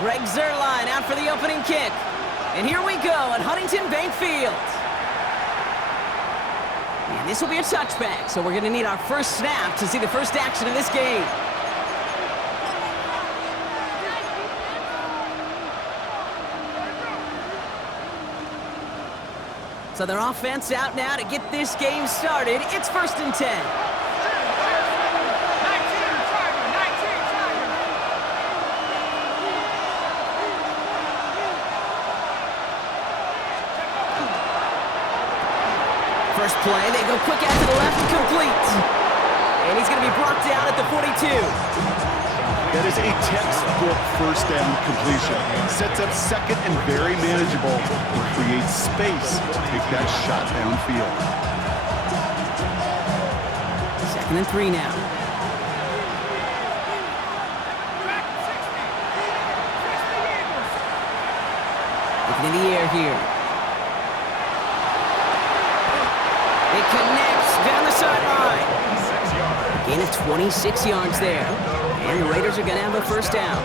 Greg Zuerlein out for the opening kick. And here we go at Huntington Bank Field. And this will be a touchback, so we're going to need our first snap to see the first action of this game. So their offense out now to get this game started. It's 1st and 10. First play, they go quick out to the left and complete. And he's going to be brought down at the 42. That is a textbook first down completion. Sets up second and very manageable and creates space to take that shot downfield. 2nd and 3 now. Looking in the air here. It connects down the sideline. Gain of 26 yards there. And the Raiders are going to have a first down.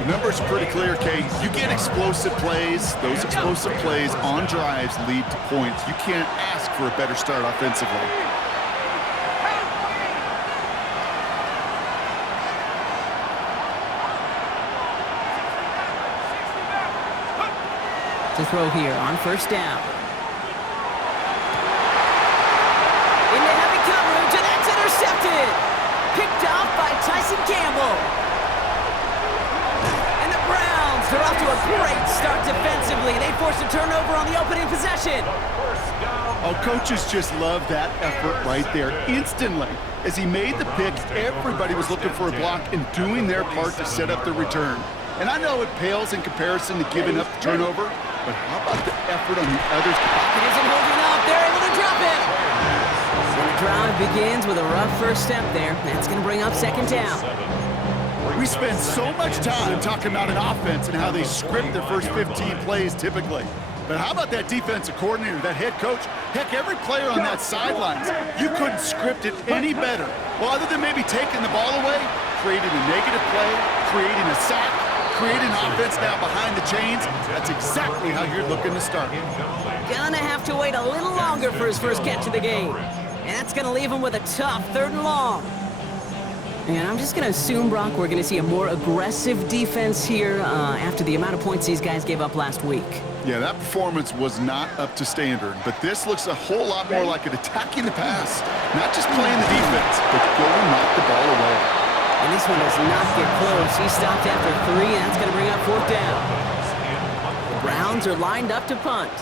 The number's pretty clear, Kate. You get explosive plays. Those explosive plays on drives lead to points. You can't ask for a better start offensively. To throw here on first down. Picked off by Tyson Campbell. And the Browns are off to a great start defensively. They forced a turnover on the opening possession. Oh, coaches just love that effort right there. Instantly, as he made the pick, everybody was looking for a block and doing their part to set up the return. And I know it pales in comparison to giving up the turnover, but how about the effort on the others? It isn't holding up. They're able to drop it. The drive begins with a rough first step there. That's going to bring up 2nd down. We spend so much time talking about an offense and how they script their first 15 plays typically. But how about that defensive coordinator, that head coach? Heck, every player on that sidelines, you couldn't script it any better. Well, other than maybe taking the ball away, creating a negative play, creating a sack, creating offense now behind the chains. That's exactly how you're looking to start. Gonna have to wait a little longer for his first catch of the game. And that's going to leave him with a tough 3rd and long. And I'm just going to assume, Brock, we're going to see a more aggressive defense here after the amount of points these guys gave up last week. Yeah, that performance was not up to standard, but this looks a whole lot more like it attacking the pass. Not just playing the defense, but go and knock the ball away. And this one does not get close. He stopped after 3, and that's going to bring up 4th down. The Browns are lined up to punt.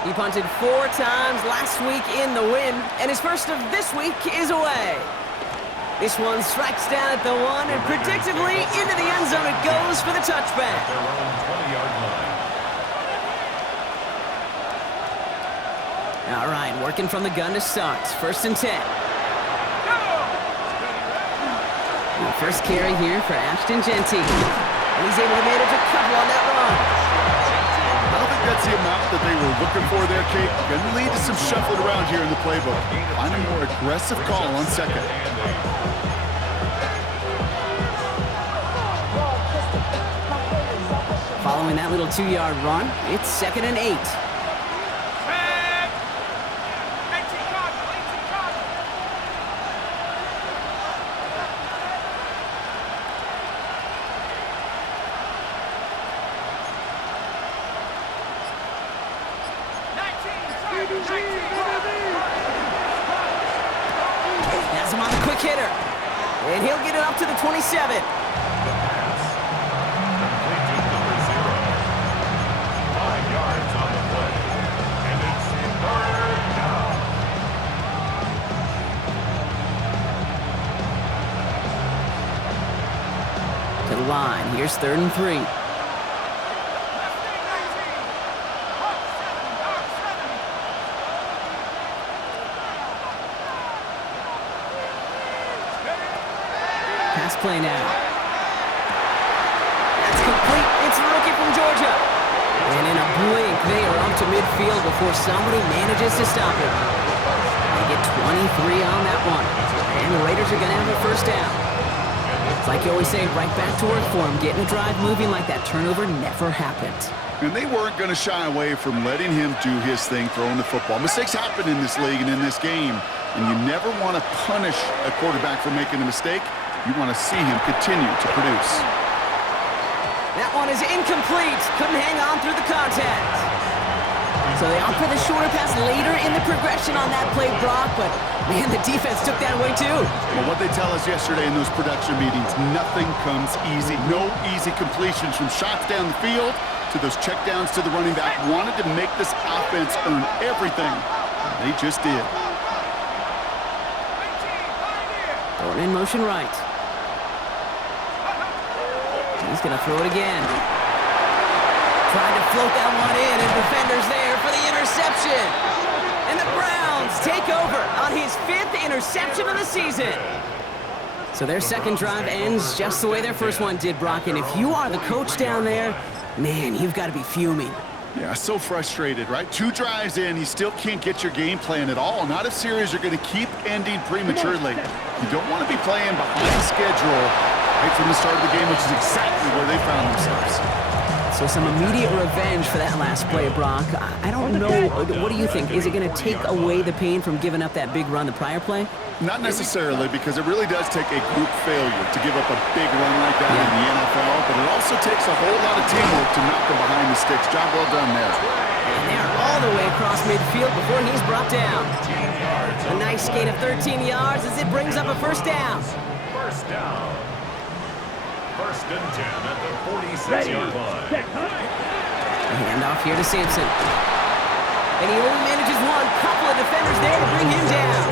He punted 4 times last week in the win, and his first of this week is away. This one strikes down at the 1, and predictably into the end zone it goes for the touchback. All right, working from the gun to start. 1st and 10. The first carry here for Ashton Jeanty. And he's able to manage a couple on that run. I don't think that's the amount that they were looking for there, Kate. Going to lead to some shuffling around here in the playbook. Find a more aggressive call on 2nd. Following that little 2-yard run, it's 2nd and 8. Has him on the quick hitter. And he'll get it up to the 27. To the line. Here's 3rd and 3. Pass play now. That's complete. It's a rookie from Georgia. And in a blink, they are up to midfield before somebody manages to stop him. They get 23 on that one. And the Raiders are going to have a first down. Like you always say, right back to work for him, getting the drive moving like that turnover never happened. And they weren't going to shy away from letting him do his thing, throwing the football. Mistakes happen in this league and in this game, and you never want to punish a quarterback for making a mistake. You want to see him continue to produce. That one is incomplete. Couldn't hang on through the contact. So they opt for the shorter pass later in the progression on that play, Brock, but man, the defense took that away too. Well, what they tell us yesterday in those production meetings, nothing comes easy. No easy completions from shots down the field to those checkdowns to the running back. Wanted to make this offense earn everything. They just did. Throwing in motion right. He's going to throw it again. Trying to float that one in, and defender's there for the interception. And the Browns take over on his 5th interception of the season. So their second drive ends just the way their first one did, Brock. And if you are the coach down there, man, you've got to be fuming. Yeah, so frustrated, right? 2 drives in, you still can't get your game plan at all. Not if series are going to keep ending prematurely. You don't want to be playing behind schedule right from the start of the game, which is exactly where they found themselves. So some immediate revenge for that last play, Brock. I don't know. What do you think? Is it going to take away the pain from giving up that big run the prior play? Not necessarily, because it really does take a group failure to give up a big run like that in the NFL, but it also takes a whole lot of teamwork to knock them behind the sticks. Job well done there. And they're all the way across midfield before he's brought down. A nice gain of 13 yards as it brings up a first down. First down. First and 10 at the 46-yard line. Hand off here to Sampson. And he only manages one. Couple of defenders there to bring him down.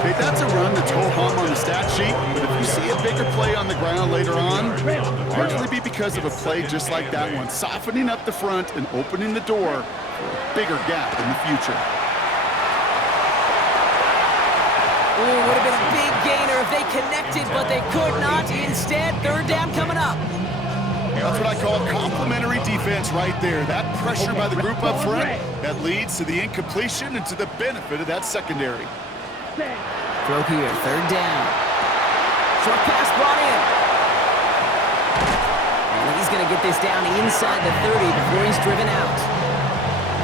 Okay, that's a run that's ho-hum on the stat sheet, but if you see a bigger play on the ground later on, it'll largely be because of a play just like that one, softening up the front and opening the door for a bigger gap in the future. Ooh, would have been a big gainer if they connected, but they could not. Instead, third down coming up. That's what I call complimentary defense right there. That pressure by the group up front, that leads to the incompletion and to the benefit of that secondary. Throw here, third down. Short pass brought in. And he's going to get this down inside the 30 before he's driven out.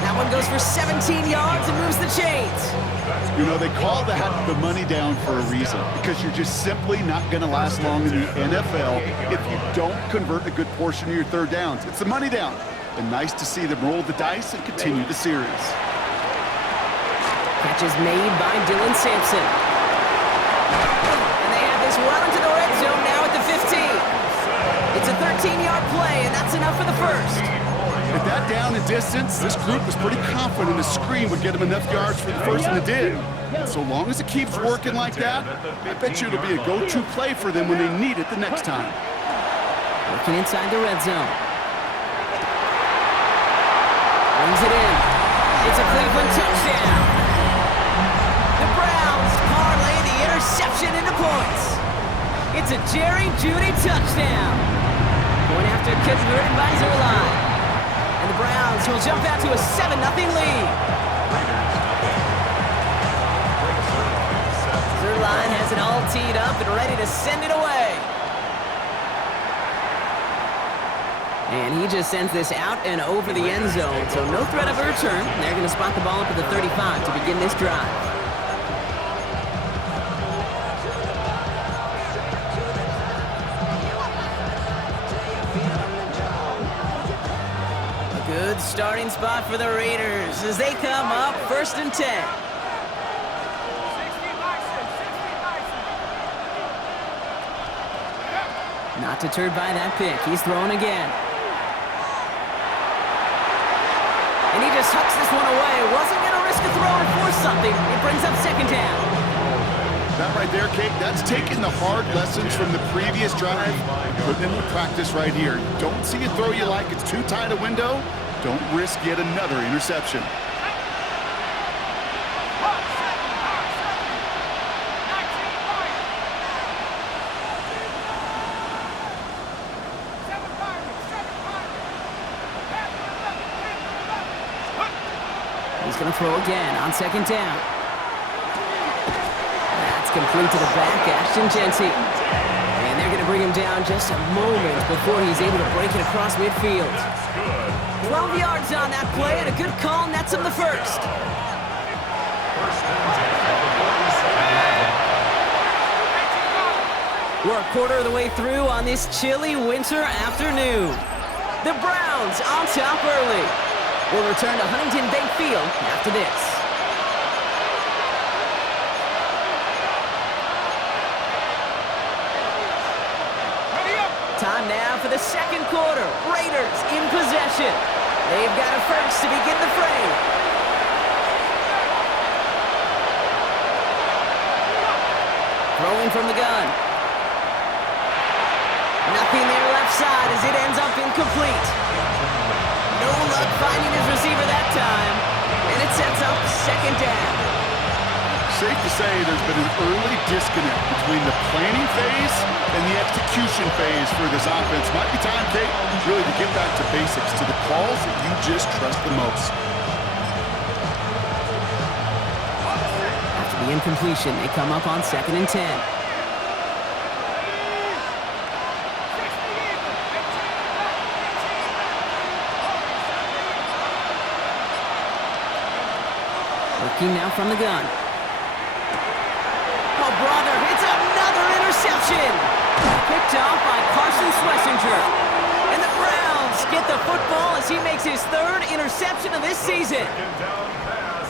That one goes for 17 yards and moves the chains. You know, they call that the money down for a reason, because you're just simply not going to last long in the NFL if you don't convert a good portion of your third downs. It's the money down. And nice to see them roll the dice and continue the series. Catch is made by Dylan Sampson. And they have this well into the red zone now at the 15. It's a 13-yard play, and that's enough for the first. At that down and distance, this group was pretty confident a screen would get them enough yards for the first, and it did. And so long as it keeps working like that, I bet you it'll be a go-to play for them when they need it the next time. Working inside the red zone. Brings it in. It's a Cleveland touchdown. The Browns parlay the interception into points. It's a Jerry Jeudy touchdown. Going after converted by Zerline. And the Browns will jump out to a 7-0 lead. Zerline has it all teed up and ready to send it away. And he just sends this out and over the end zone, so no threat of a return. They're going to spot the ball up at the 35 to begin this drive. A good starting spot for the Raiders as they come up first and 10. Not deterred by that pick. He's throwing again. And he just hucks this one away. Wasn't going to risk a throw or force something. It brings up second down. That right there, Kate, that's taking the hard lessons from the previous drive and putting them into practice right here. Don't see a throw you like. It's too tight a window. Don't risk yet another interception. He's going to throw again on second down. That's complete to the back, Ashton Jency. And they're bring him down just a moment before he's able to break it across midfield. 12 yards on that play, and a good call nets him the first. We're a quarter of the way through on this chilly winter afternoon. The Browns on top early. We'll return to Huntington Bank Field after this. Time now for the second quarter. Raiders in possession. They've got a first to begin the fray. Throwing from the gun. Nothing there left side as it ends up incomplete. No luck finding his receiver that time. And it sets up second down. Safe to say there's been an early disconnect between the planning phase and the execution phase for this offense. Might be time, Kate, really to get back to basics, to the calls that you just trust the most. After the incompletion, they come up on 2nd and 10. Working now from the gun. Oh, brother, it's another interception. Picked off by Carson Schlesinger. And the Browns get the football as he makes his 3rd interception of this season.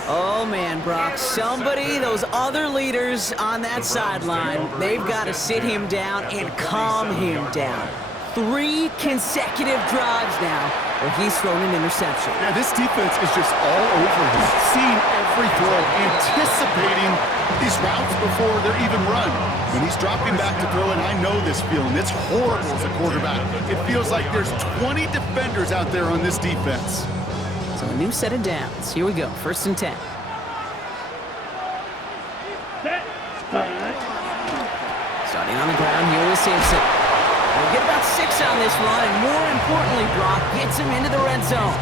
Oh, man, Brock, somebody, those other leaders on that sideline, they've got to sit him down and calm him down. 3 consecutive drives now where he's thrown an interception. Yeah, this defense is just all over him, seeing every throw, anticipating these routes before they're even run. When he's dropping back to throw, and I know this feeling, it's horrible as a quarterback. It feels like there's 20 defenders out there on this defense. So a new set of downs. Here we go, 1st and 10. Starting on the ground here with Simpson. We'll get about 6 on this run, and more importantly, Brock gets him into the red zone.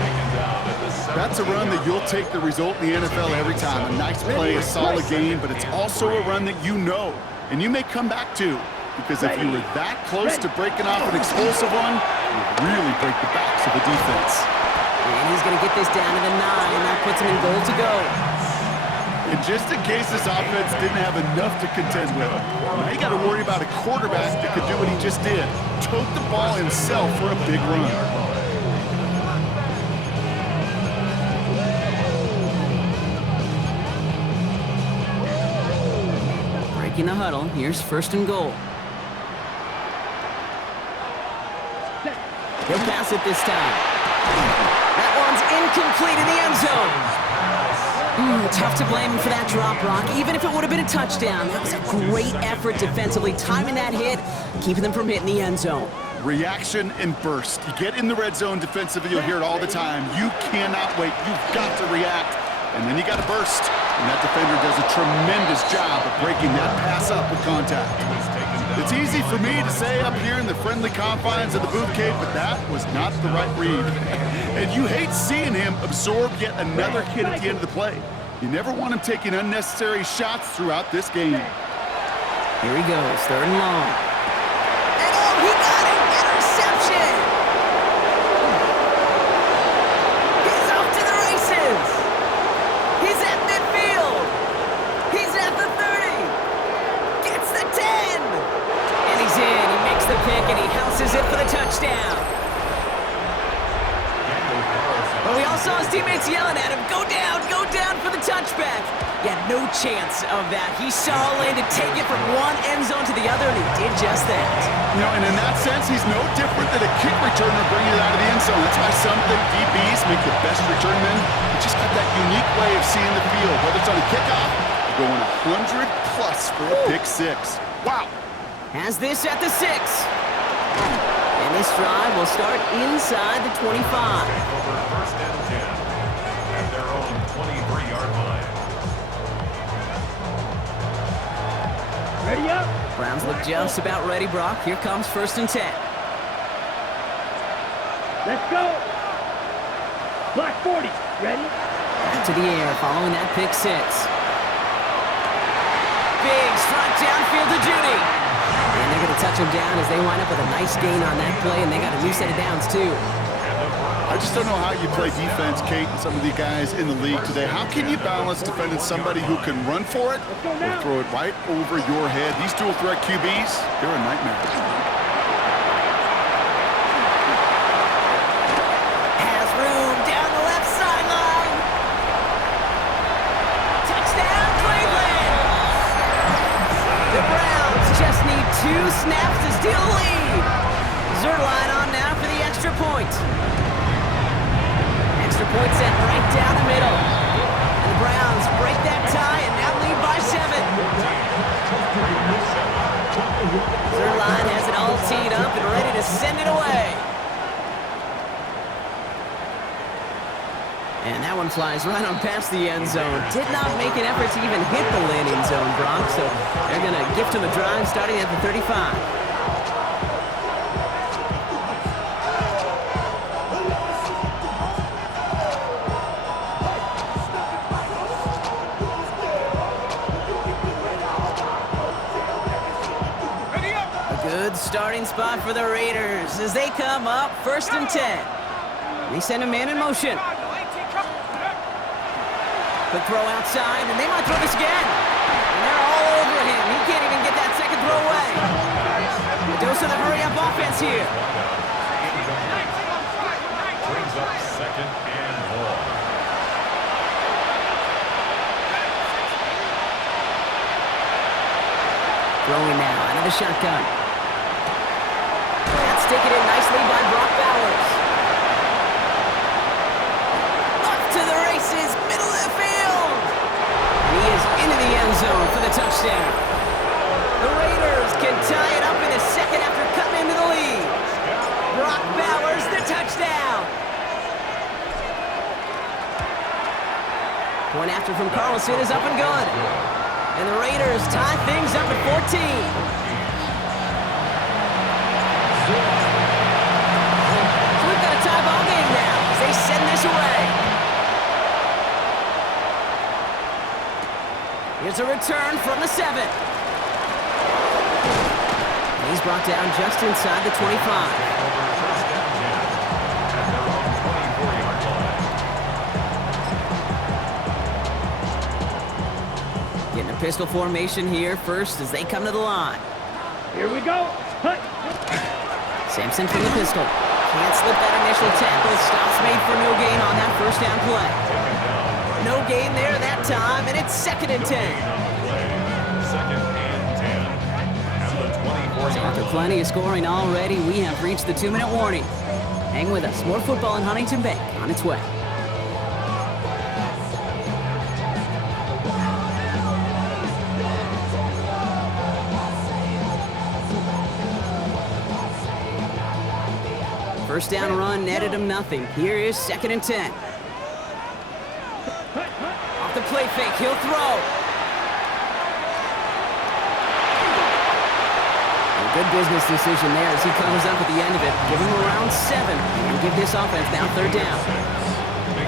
That's a run that you'll take the result in the NFL every time. A nice play, a solid game, but it's also a run that you know, and you may come back to, because if you were that close to breaking off an explosive one, you really break the backs of the defense. And he's going to get this down to the 9, and that puts him in goal to go. And just in case this offense didn't have enough to contend with, now you got to worry about a quarterback that could do what he just did. Tote the ball himself for a big run. Breaking the huddle, here's 1st and goal. He'll pass it this time. That one's incomplete in the end zone. Tough to blame him for that drop, Brock, even if it would have been a touchdown. That was a great effort defensively, timing that hit, keeping them from hitting the end zone. Reaction and burst. You get in the red zone defensively, you'll hear it all the time. You cannot wait. You've got to react, and then you got to burst. And that defender does a tremendous job of breaking that pass up with contact. It's easy for me to say up here in the friendly confines of the booth cave, but that was not the right read. And you hate seeing him absorb yet another hit at the end of the play. You never want him taking unnecessary shots throughout this game. Here he goes, 3rd and long. And oh, he got an interception! He's off to the races! He's at midfield! He's at the 30! Gets the 10! And he's in, he makes the pick, and he houses it for the touchdown. But we all saw his teammates yelling at him, go down for the touchback. Yeah, no chance of that. He saw a lane to take it from one end zone to the other, and he did just that. You know, and in that sense, he's no different than a kick returner bringing it out of the end zone. That's why some think DBs make the best return men. They just got that unique way of seeing the field, whether it's on a kickoff or going 100+ for a pick 6. Wow. Has this at the 6. And this drive will start inside the 25. Over 1st and 10 at their own 23-yard line. Ready up. Browns look just about ready, Brock. Here comes 1st and 10. Let's go. Block 40. Ready? Back to the air following that pick 6. Big strike downfield to Judy. And they're going to touch him down as they wind up with a nice gain on that play, and they got a new set of downs, too. I just don't know how you play defense, Kate, and some of the guys in the league today. How can you balance defending somebody who can run for it or throw it right over your head? These dual threat QBs, they're a nightmare. Has room down the left sideline. Touchdown, Cleveland! The Browns just need 2 snaps to steal the lead. Zerline on now for the extra point. Extra point set right down the middle. And the Browns break that tie and now lead by 7. Zerline has it all teed up and ready to send it away. And that one flies right on past the end zone. Did not make an effort to even hit the landing zone, Brock. So they're going to gift him a drive starting at the 35. Starting spot for the Raiders as they come up 1st and 10. They send a man in motion. Quick throw outside, and they might throw this again. And they're all over him. He can't even get that second throw away. A dose of the hurry-up offense here. Brings up 2nd and 1. Throwing now out of the shotgun. Taken in nicely by Brock Bowers. Up to the races, middle of the field. He is into the end zone for the touchdown. The Raiders can tie it up in a second after cutting into the lead. Brock Bowers, the touchdown. Point after from Carlson is up and good. And the Raiders tie things up at 14. They send this away. Here's a return from the 7. And he's brought down just inside the 25. Getting a pistol formation here first as they come to the line. Here we go. Hut. Sampson from the pistol. Can't slip that initial tackle. Stops made for no gain on that 1st down play. No gain there that time, and it's 2nd and 10. 2nd and 10. So after plenty of scoring already, we have reached the 2-minute warning. Hang with us. More football in Huntington Bank on its way. First down run netted him nothing. Here is 2nd and 10. Off the play fake, he'll throw. A good business decision there as he comes up at the end of it. Give him around 7 and give this offense now 3rd down.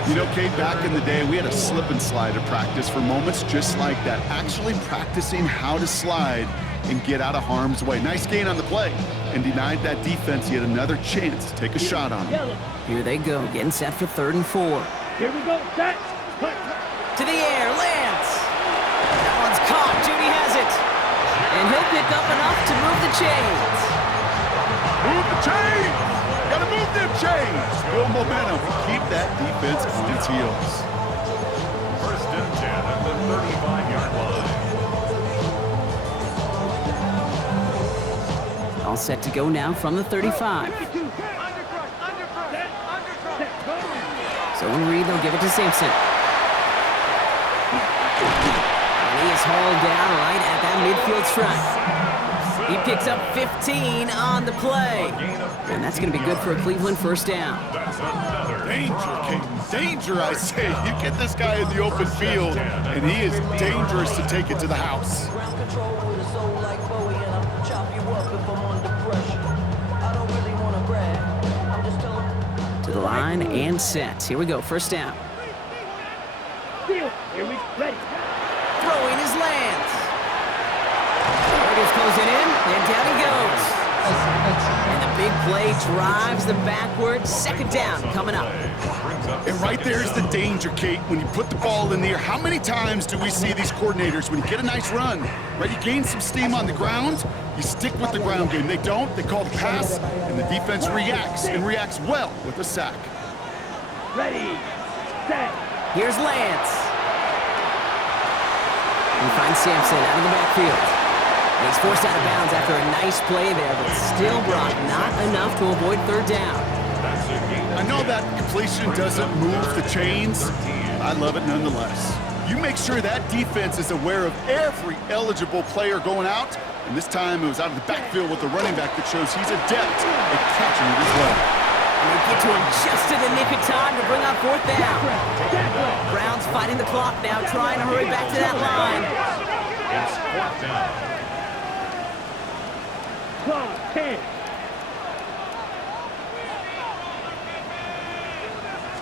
You know, Kate, back in the day, we had a slip and slide at practice for moments just like that. Actually practicing how to slide and get out of harm's way. Nice gain on the play, and denied that defense yet another chance to take a shot on him. Here they go, getting set for 3rd and 4. Here we go, set. To the air, Lance. That one's caught, Judy has it. And he'll pick up enough to move the chains. Move the chains! Gotta move them chains! Build momentum. Keep that defense on its heels. 1st and 10 at the 35-yard line. All set to go now from the 35. So in read, they'll give it to Sampson. And he is hauled down right at that midfield stripe. He picks up 15 on the play. And that's going to be good for a Cleveland 1st down. Danger, King. Danger, I say. You get this guy in the open field, and he is dangerous to take it to the house. To the line and set. Here we go, 1st down. Here we ready. Throwing his Lance. Target's closing in, and down he goes. And the big play drives them backward. Second down coming up. And right there's the danger, Kate. When you put the ball in the air, how many times do we see these coordinators, when you get a nice run, right, you gain some steam on the ground, you stick with the ground game. They don't, they call the pass, and the defense reacts, and reacts well with a sack. Ready, set. Here's Lance. He finds Sampson out of the backfield. He's forced out of bounds after a nice play there, but still, Brock, not enough to avoid third down. I know that completion doesn't move the chains. I love it nonetheless. You make sure that defense is aware of every eligible player going out, and this time it was out of the backfield with the running back that shows he's adept at catching it as well. And they get to him just in the nick of time to bring up fourth down. Browns fighting the clock now, trying to hurry back to that line. It's fourth down. Clock, 10.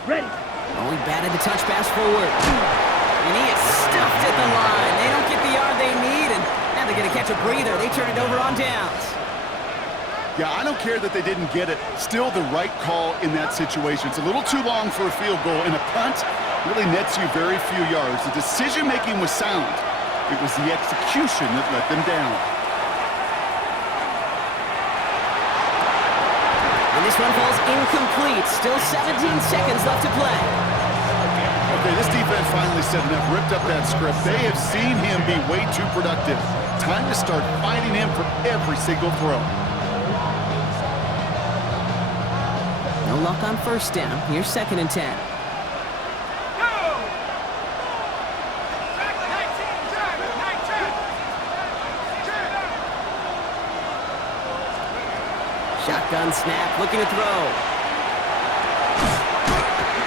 Ready. Oh, he batted the touch pass forward. And he is stuffed at the line. They don't get the yard they need, and now they're going to catch a breather. They turn it over on downs. Yeah, I don't care that they didn't get it. Still the right call in that situation. It's a little too long for a field goal, and a punt really nets you very few yards. The decision-making was sound. It was the execution that let them down. And this one falls incomplete. Still 17 seconds left to play. Okay, this defense finally said enough, ripped up that script. They have seen him be way too productive. Time to start fighting him for every single throw. No luck on first down. Here's second and 10. Shotgun snap, looking to throw.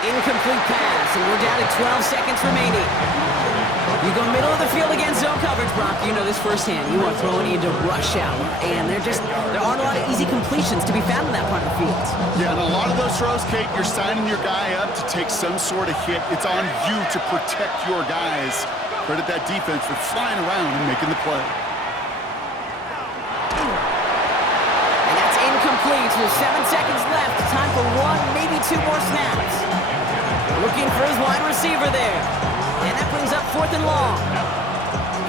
Incomplete pass, and we're down to 12 seconds remaining. You go middle of the field against zone coverage, Brock. You know this firsthand. You are throwing into rush hour, and there aren't a lot of easy completions to be found in that part of the field. Yeah, and a lot of those throws, Kate, you're signing your guy up to take some sort of hit. It's on you to protect your guys. Credit that defense for flying around and making the play. Incomplete with 7 seconds left. Time for one, maybe two more snaps. Looking for his wide receiver there. And that brings up fourth and long.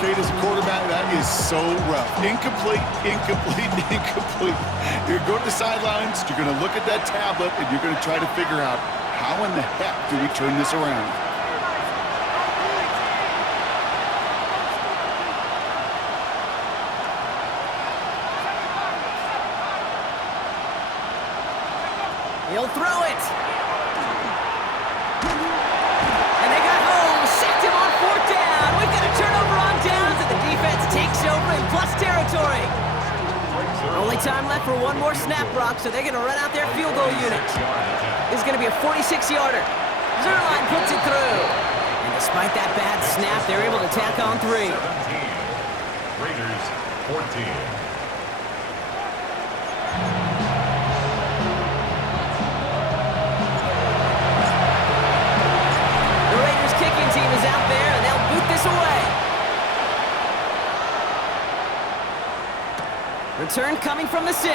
Kate, as a quarterback, that is so rough. Incomplete, incomplete, incomplete. You're going to the sidelines, you're going to look at that tablet, and you're going to try to figure out how in the heck do we turn this around. He'll throw it. And they got home. Sacked him on fourth down. We've got a turnover on downs, and the defense takes over in plus territory. Only time left for one more snap, Brock, so they're going to run out their field goal unit. This is going to be a 46-yarder. Zerline puts it through. And despite that bad snap, they're able to tack on 3. 17. Raiders, 14. Team is out there, and they'll boot this away. Return coming from the 6. And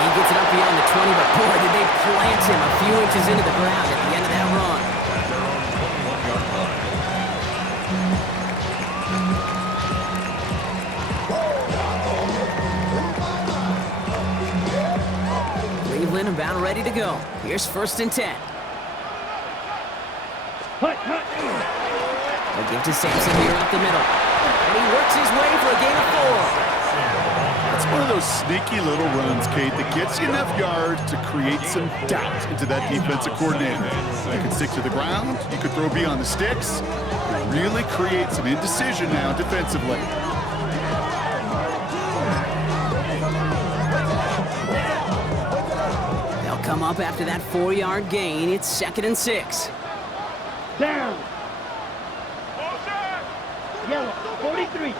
he gets it up beyond the 20, but boy, did they plant him a few inches into the ground at the end of that run. At their own 21-yard line. Cleveland about ready to go. Here's first and 10. Hut. They'll give to Sampson here up the middle. And he works his way for a gain of 4. It's one of those sneaky little runs, Kate, that gets you enough yards to create some doubt into that defensive coordinator. You can stick to the ground, you could throw beyond the sticks, and really create some indecision now defensively. They'll come up after that 4-yard gain. It's second and 6. Down. Yellow, 43.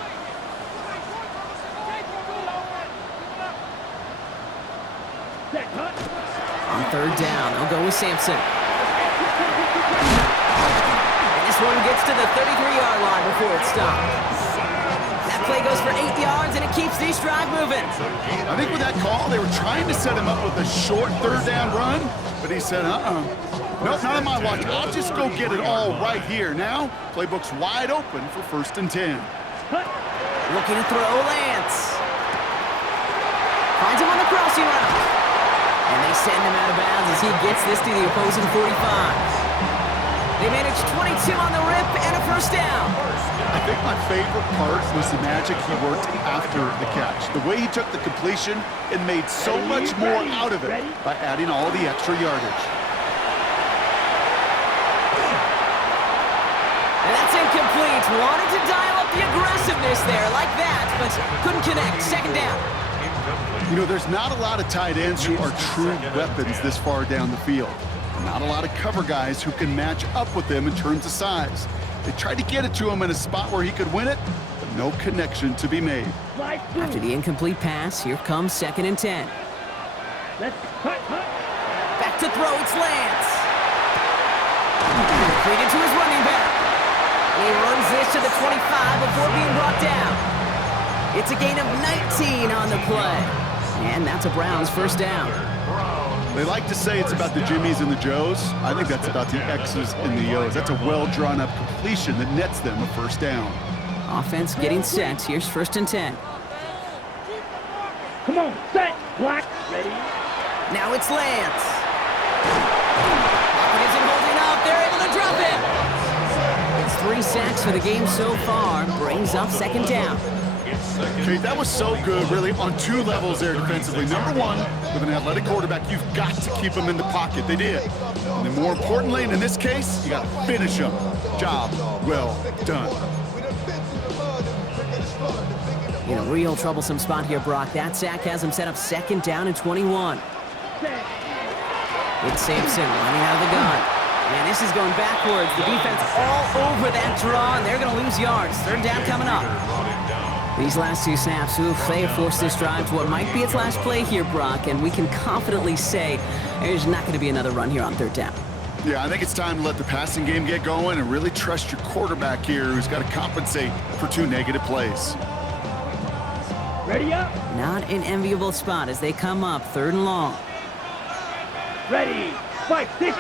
Set, hut. On third down, they'll go with Sampson. And this one gets to the 33-yard line before it's stopped. play goes for 8 yards, and it keeps this drive moving. I think with that call, they were trying to set him up with a short third down run, but he said, nope, not on my watch. I'll just go get it all right here. Now, playbook's wide open for 1st and 10. Looking to throw, Lance. Finds him on the crossing route. And they send him out of bounds as he gets this to the opposing 45. They managed 22 on the rip and a 1st down. I think my favorite part was the magic he worked after the catch. The way he took the completion and made so much more out of it by adding all the extra yardage. And that's incomplete. Wanted to dial up the aggressiveness there like that, but couldn't connect. 2nd down. You know, there's not a lot of tight ends who are true weapons this far down the field. Not a lot of cover guys who can match up with them in terms of size. They tried to get it to him in a spot where he could win it, but no connection to be made. After the incomplete pass, here comes 2nd and 10. Back to throw, it's Lance. Completed to his running back. He runs this to the 25 before being brought down. It's a gain of 19 on the play. And that's a Browns 1st down. They like to say it's about the Jimmies and the Joes. I think that's about the X's and the O's. That's a well-drawn-up completion that nets them a 1st down. Offense getting set. Here's 1st and 10. Come on, set, black, ready. Now it's Lance. Pocket isn't holding up. They're able to drop it. It's 3 sacks for the game so far. Brings up 2nd down. Okay, that was so good, really, on 2 levels there defensively. Number 1, with an athletic quarterback, you've got to keep him in the pocket. They did. And then more importantly, and in this case, you got to finish him. Job well done. In a real troublesome spot here, Brock. That sack has him set up 2nd down and 21. It's Sampson running out of the gun. And this is going backwards. The defense all over that draw, and they're going to lose yards. 3rd down coming up. These last 2 snaps, they have forced this drive to what might be its last play here, Brock, and we can confidently say there's not going to be another run here on 3rd down. Yeah, I think it's time to let the passing game get going and really trust your quarterback here, who's got to compensate for 2 negative plays. Ready up. Not an enviable spot as they come up 3rd and long. Ready. 560.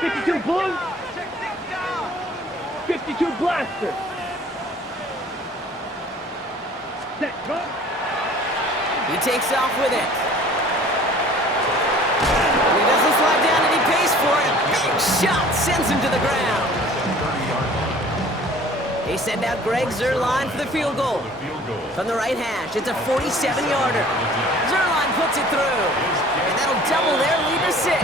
52 blue. 52 blaster. Set, go. He takes off with it. He doesn't slide down and he pays for it. Big shot sends him to the ground. They send out Greg Zuerlein for the field goal. From the right hash, it's a 47-yarder. Zuerlein puts it through. And that'll double their lead to 6.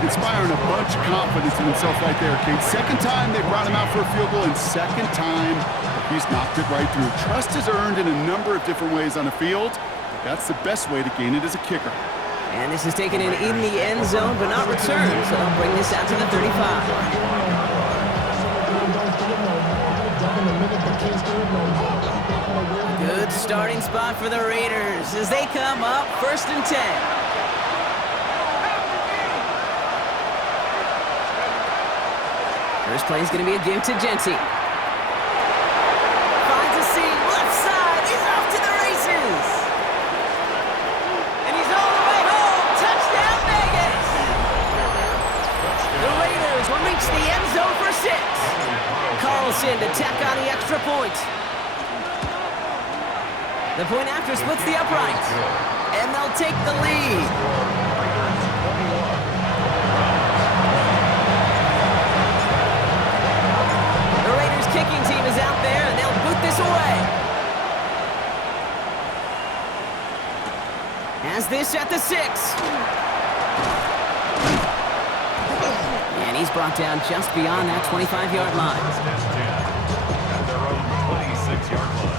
Inspiring a bunch of confidence in himself right there, Kate. 2nd time they brought him out for a field goal, and 2nd time he's knocked it right through. Trust is earned in a number of different ways on the field. But that's the best way to gain it as a kicker. And this is taken in the end zone, but not returned. So they'll bring this out to the 35. Good starting spot for the Raiders as they come up 1st and 10. First play is going to be a give to Genty. Finds a seam, left side, he's off to the races. And he's all the way home, touchdown Vegas. The Raiders will reach the end zone for 6. Carlson to tack on the extra point. The point after splits the upright. And they'll take the lead. Kicking team is out there, and they'll boot this away. Has this at the 6. And he's brought down just beyond that 25-yard line. At their own 26-yard line.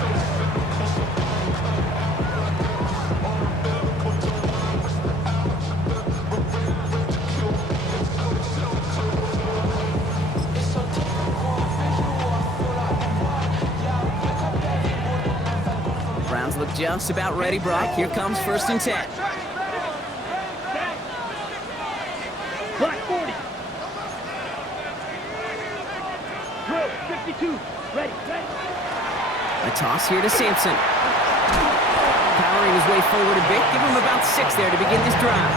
Browns look just about ready, Brock. Here comes 1st and 10. Black 40. Blue 52. Ready, ready. A toss here to Sampson. Powering his way forward a bit. Give him about 6 there to begin this drive.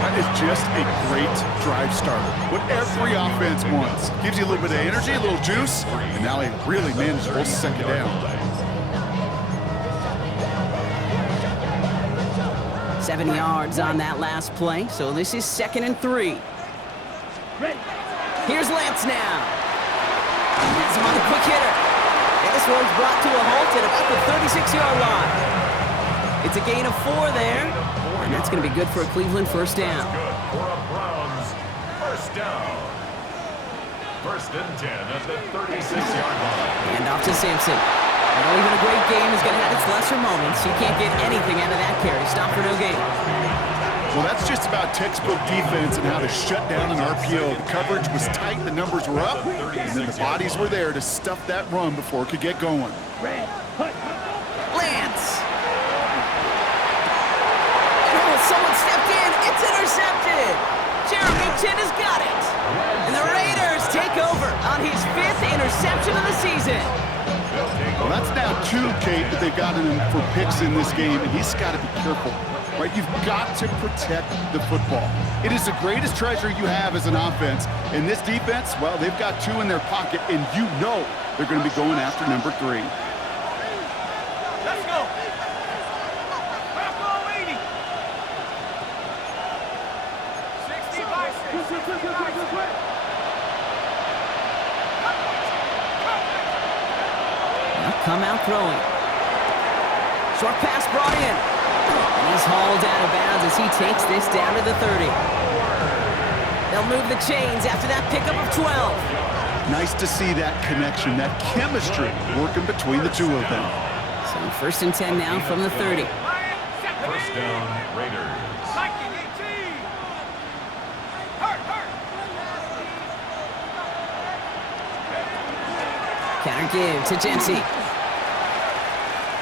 That is just a great drive starter. What every offense wants. Gives you a little bit of energy, a little juice, and now a really manageable second down. 7 yards on that last play, so this is 2nd and 3. Here's Lance now. Has him on the quick hitter. And this one's brought to a halt at about the 36-yard line. It's a gain of 4 there, and that's going to be good for a Cleveland first down. Good for a Browns first down. 1st and 10 at the 36-yard line. And off to Sampson. Well, even a great game is going to have its lesser moments. You can't get anything out of that carry. Stop for no gain. Well, that's just about textbook defense and how to shut down an RPO. The coverage was tight, the numbers were up, and then the bodies were there to stuff that run before it could get going. Lance! And someone stepped in. It's intercepted! Jeremy Chin has got it! And the Raiders take over on his 5th interception of the season. Well, that's now 2, Kate, that they've gotten him for picks in this game, and he's got to be careful. Right? You've got to protect the football. It is the greatest treasure you have as an offense. And this defense, well, they've got 2 in their pocket, and you know they're going to be going after number 3. Let's go. Back on 80. 60 by 6. Come out throwing. Short pass brought in. And he's hauled out of bounds as he takes this down to the 30. They'll move the chains after that pickup of 12. Nice to see that connection, that chemistry working between the 2 of them. So 1st and 10 now from the 30. First down, Raiders. Counter give to Jency.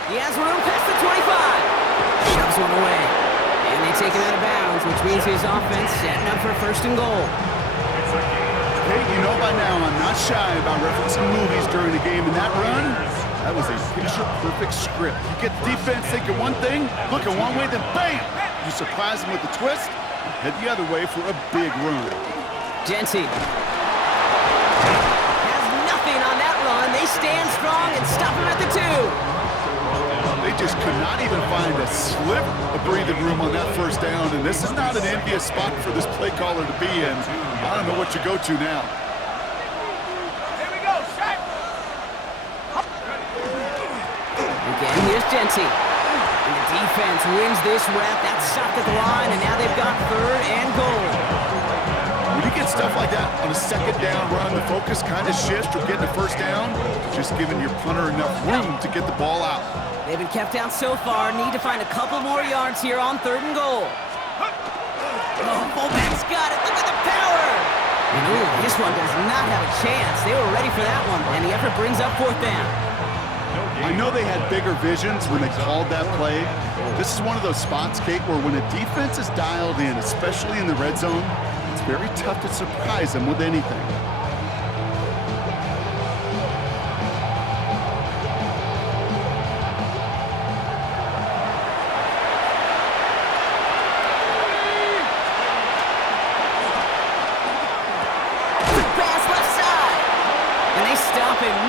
He has room past the 25. Shoves one away. And they take him out of bounds, which means his offense setting up for 1st and goal. Hey, you know by now I'm not shy about referencing movies during the game, and that run, that was a picture-perfect script. You get the defense thinking one thing, looking one way, then bam! You surprise them with a twist, and head the other way for a big run. Jency has nothing on that run. They stand strong and stop him at the 2. They just could not even find a sliver of breathing room on that first down, and this is not an envious spot for this play caller to be in. I don't know what you go to now. Here we go, set. Again, here's Jency. And the defense wins this rep. That's stopped at the line, and now they've got 3rd and goal. When you get stuff like that on a 2nd down run, the focus kind of shifts from getting the first down to just giving your punter enough room to get the ball out. They've been kept out so far. Need to find a couple more yards here on 3rd and goal. Oh, fullback's got it. Look at the power. And ooh, this one does not have a chance. They were ready for that one, and the effort brings up 4th down. I know they had bigger visions when they called that play. This is one of those spots, Kate, where when a defense is dialed in, especially in the red zone, it's very tough to surprise them with anything.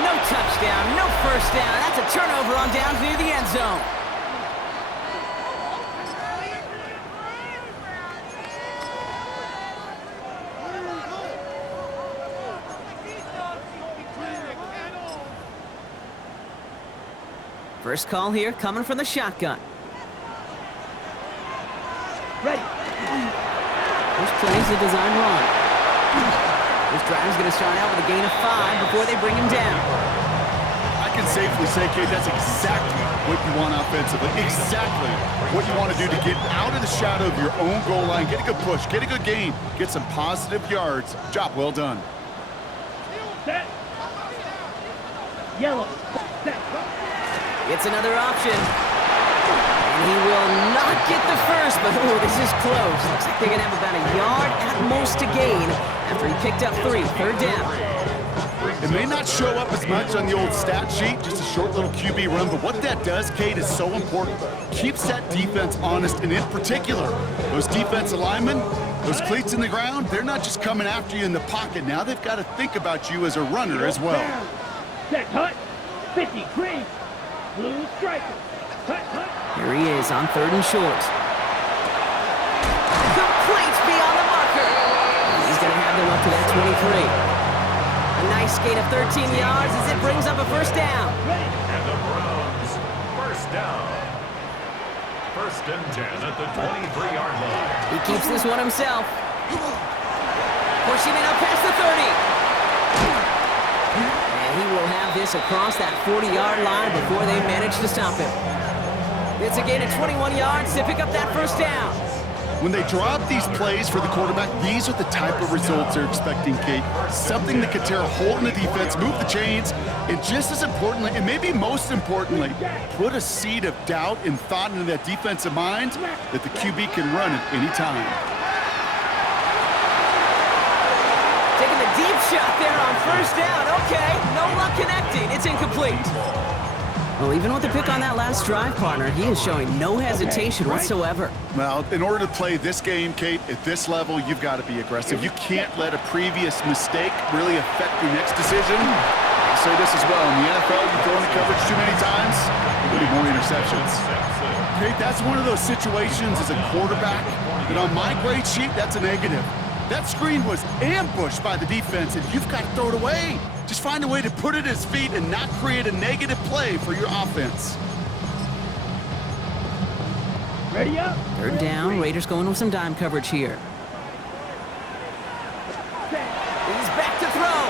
No touchdown, no first down. That's a turnover on downs near the end zone. First call here coming from the shotgun. Ready. This play's a design run. This drive is going to start out with a gain of 5 before they bring him down. I can safely say, Kate, that's exactly what you want offensively. Exactly what you want to do to get out of the shadow of your own goal line, get a good push, get a good gain, get some positive yards. Job well done. Set. Yellow. Set. It's another option. And he will not get the first, but oh, this is close. Looks like they're going to have about a yard at most to gain after he picked up 3. 3rd down. It may not show up as much on the old stat sheet, just a short little QB run, but what that does, Kate, is so important. Keeps that defense honest, and in particular, those defensive linemen, those cleats in the ground, they're not just coming after you in the pocket. Now they've got to think about you as a runner as well. Set hut. 50 green. Blue striker. Hut, hut. Here he is on 3rd and short. Complete beyond the marker. And he's going to have them up to that 23. A nice gain of 13 yards as it brings up a first down. And the Browns, first down. 1st and 10 at the 23-yard line. He keeps this one himself. Pushing it up past the 30. And he will have this across that 40-yard line before they manage to stop him. It's a gain of 21 yards to pick up that first down. When they drop these plays for the quarterback, these are the type of results they're expecting, Kate. Something that could tear a hole in the defense, move the chains, and just as importantly, and maybe most importantly, put a seed of doubt and thought into that defensive mind that the QB can run at any time. Taking the deep shot there on first down. Okay, no luck connecting. It's incomplete. Well, even with the pick on that last drive, partner, he is showing no hesitation whatsoever. Well, in order to play this game, Kate, at this level, you've got to be aggressive. You can't let a previous mistake really affect your next decision. I'll say this as well. In the NFL, you throw in the coverage too many times, there'll be more interceptions. Kate, that's one of those situations as a quarterback that on my grade sheet, that's a negative. That screen was ambushed by the defense, and you've got to throw it away. Just find a way to put it at his feet and not create a negative play for your offense. Ready up. 3rd down, Raiders going with some dime coverage here. He's back to throw.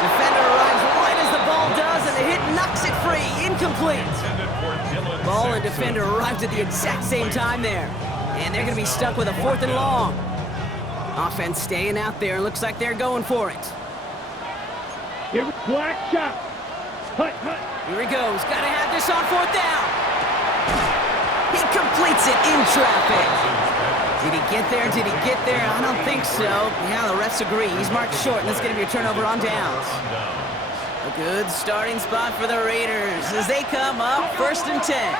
Defender arrives right as the ball does, and the hit knocks it free. Incomplete. Ball and defender arrived at the exact same time there. And they're going to be stuck with a 4th and long. Offense staying out there. Looks like they're going for it. Here, black shot. Hut, hut. Here he goes. Got to have this on 4th down. He completes it in traffic. Did he get there? Did he get there? I don't think so. Yeah, the refs agree. He's marked short, and that's going to be a turnover on downs. A good starting spot for the Raiders as they come up 1st and 10.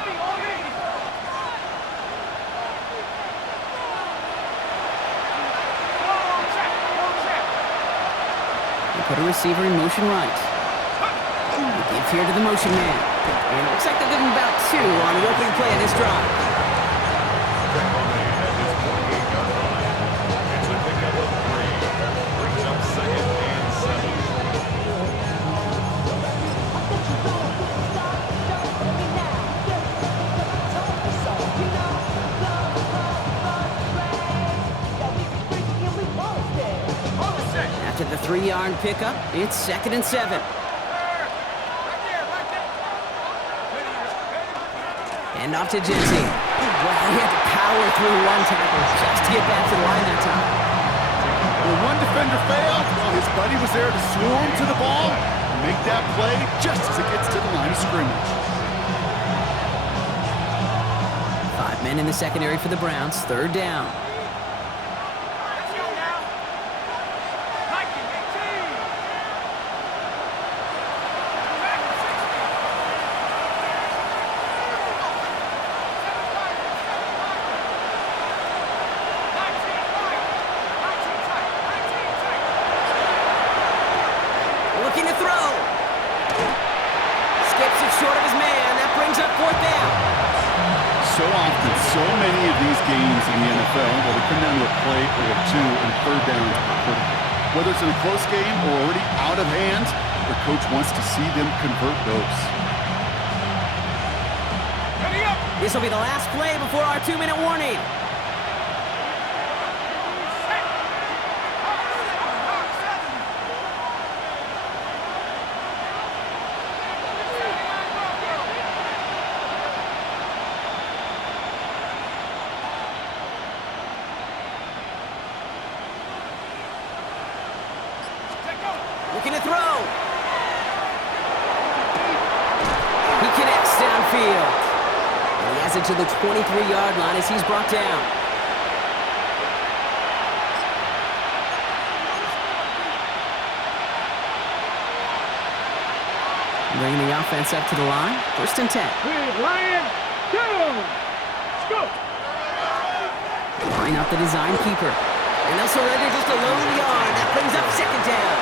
Put a receiver in motion right. They give here to the motion man. And it looks like they'll give him about 2 on the opening play of this drive. It's a pickup of 3. Brings up 2nd and 7. After the 3-yard pickup, it's 2nd and 7. And off to Jensen. Well, he had to power through one tackle just to get back to the line that time. When one defender failed, well, his buddy was there to swarm to the ball and make that play just as it gets to the line of scrimmage. 5 men in the secondary for the Browns. 3rd down. Looking to throw. Skips it short of his man. That brings up 4th down. So often, so many of these games in the NFL, where they come down to a play or 2 and 3rd down are critical. Whether it's in a close game or already out of hand, the coach wants to see them convert those. This will be the last play before our 2-minute warning. Looking to throw. He connects downfield. And he has it to the 23-yard line as he's brought down. Bringing the offense up to the line. 1st and 10. Lion, go! Scope! Line up the design keeper. And they'll surrender just a lone yard. That brings up 2nd down.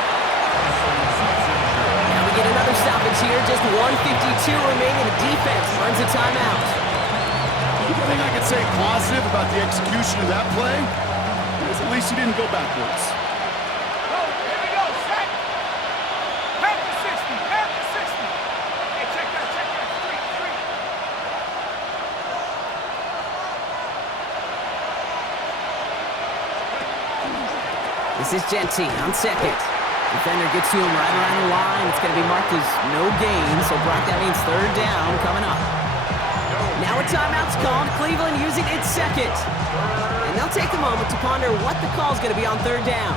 Now we get another stoppage here. Just 1:52 remaining. The defense runs a timeout. The thing I could say positive about the execution of that play is at least you didn't go backwards. Here we go, set. Back to 60, back to 60. Hey, check that, 3. This is Genty on 2nd. Defender gets to him right around the line. It's going to be marked as no gain, so Brock, that means 3rd down coming up. Now a timeout's called. Cleveland using its 2nd. And they'll take a moment to ponder what the call's going to be on 3rd down.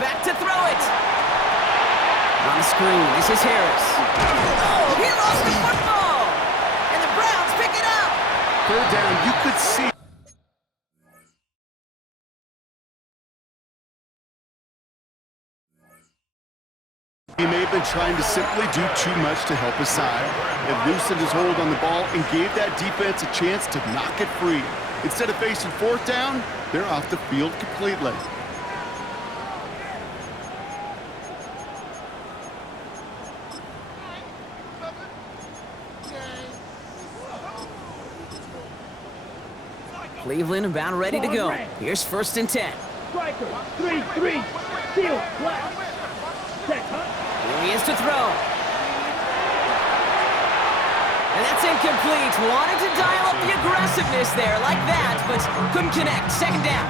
Back to throw it. On the screen, this is Harris. Oh, he lost the football. And the Browns pick it up. 3rd down, you could see. He may have been trying to simply do too much to help his side. It loosened his hold on the ball and gave that defense a chance to knock it free. Instead of facing 4th down, they're off the field completely. Cleveland about ready to go. Here's 1st and 10. Striker, 3-3, steal, flat. Set, Here he is to throw. And that's incomplete. Wanted to dial up the aggressiveness there like that, but couldn't connect. 2nd down.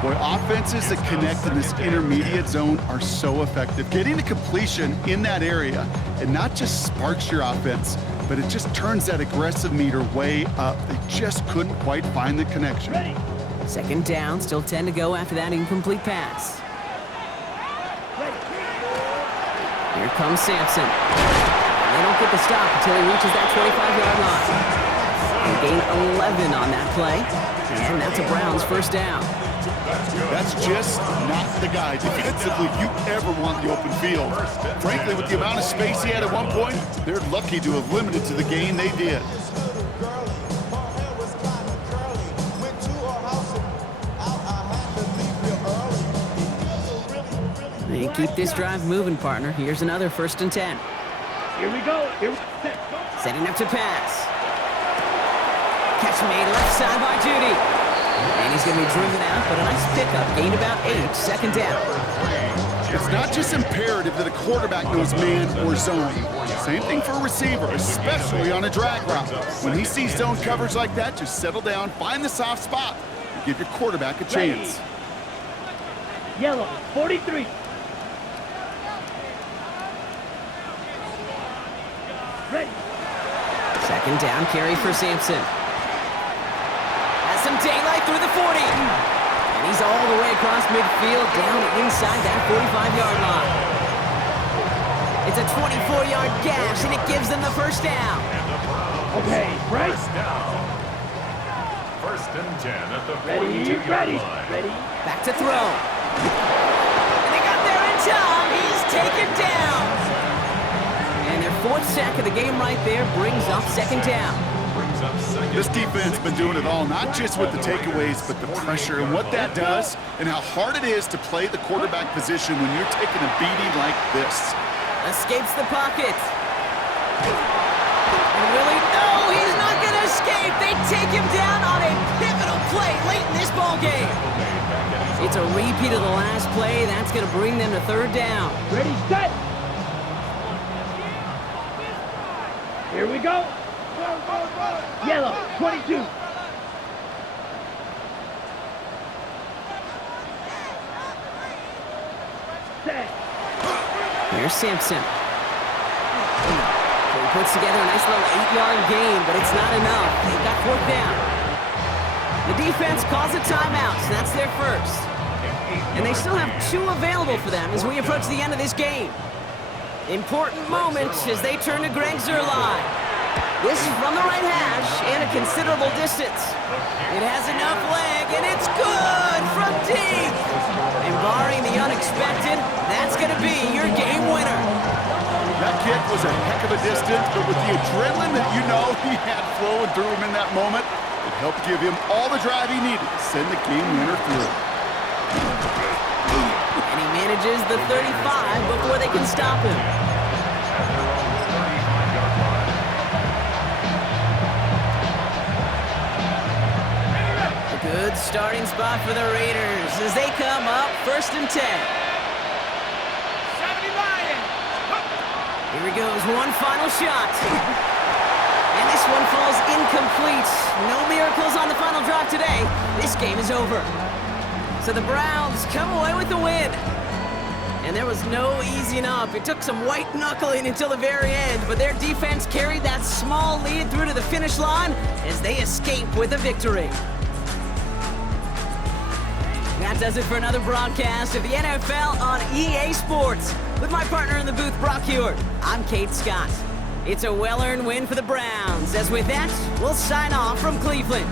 Boy, offenses that connect in this intermediate zone are so effective. Getting to completion in that area, it not just sparks your offense, but it just turns that aggressive meter way up. They just couldn't quite find the connection. ready. 2nd down, still 10 to go after that incomplete pass. Here comes Sampson. They don't get the stop until he reaches that 25-yard line. They gain 11 on that play, and that's a Browns 1st down. That's just not the guy defensively you ever want in the open field. Frankly, with the amount of space he had at one point, they're lucky to have limited to the gain they did. They keep this drive moving, partner. Here's another 1st and 10. Here we go. Setting up to pass. Catch made left side by Judy. And he's going to be driven out, but a nice pickup. Gained about 8. 2nd down. It's not just imperative that a quarterback knows man or zone. Same thing for a receiver, especially on a drag route. When he sees zone coverage like that, just settle down, find the soft spot, and give your quarterback a chance. Yellow, 43. Ready. 2nd down carry for Sampson. Has some daylight through the 40. And he's all the way across midfield, down inside that 45-yard line. It's a 24-yard gash, and it gives them the 1st down. Okay, right. 1st and 10 at the Ready, 42-yard line. ready. Back to throw. And they got there in time. He's taken down. And their 4th sack of the game right there brings up 2nd down. This defense has been doing it all, not just with the takeaways, but the pressure and what that does and how hard it is to play the quarterback position when you're taking a beating like this. Escapes the pocket. And Willie, no, he's not going to escape. They take him down on a pivotal play late in this ball game. It's a repeat of the last play. That's going to bring them to 3rd down. Ready, set. Here we go. Yellow, 22. Set. Here's Sampson. He puts together a nice little 8-yard gain, but it's not enough. They've got 4th down. The defense calls a timeout, so that's their 1st. And they still have 2 available for them as we approach the end of this game. Important moment as they turn to Greg Zuerlein. This is from the right hash and a considerable distance. It has enough leg, and it's good from deep. And barring the unexpected, that's going to be your game winner. That kick was a heck of a distance, but with the adrenaline that you know he had flowing through him in that moment, it helped give him all the drive he needed to send the game winner through. And he manages the 35 before they can stop him. A good starting spot for the Raiders as they come up 1st and 10. 70 Lions. Here he goes, one final shot. And this one falls incomplete. No miracles on the final drive today. This game is over. So the Browns come away with the win. And there was no easing up. It took some white knuckling until the very end, but their defense carried that small lead through to the finish line as they escape with a victory. That does it for another broadcast of the NFL on EA Sports. With my partner in the booth, Brock Hewitt, I'm Kate Scott. It's a well-earned win for the Browns, as with that, we'll sign off from Cleveland.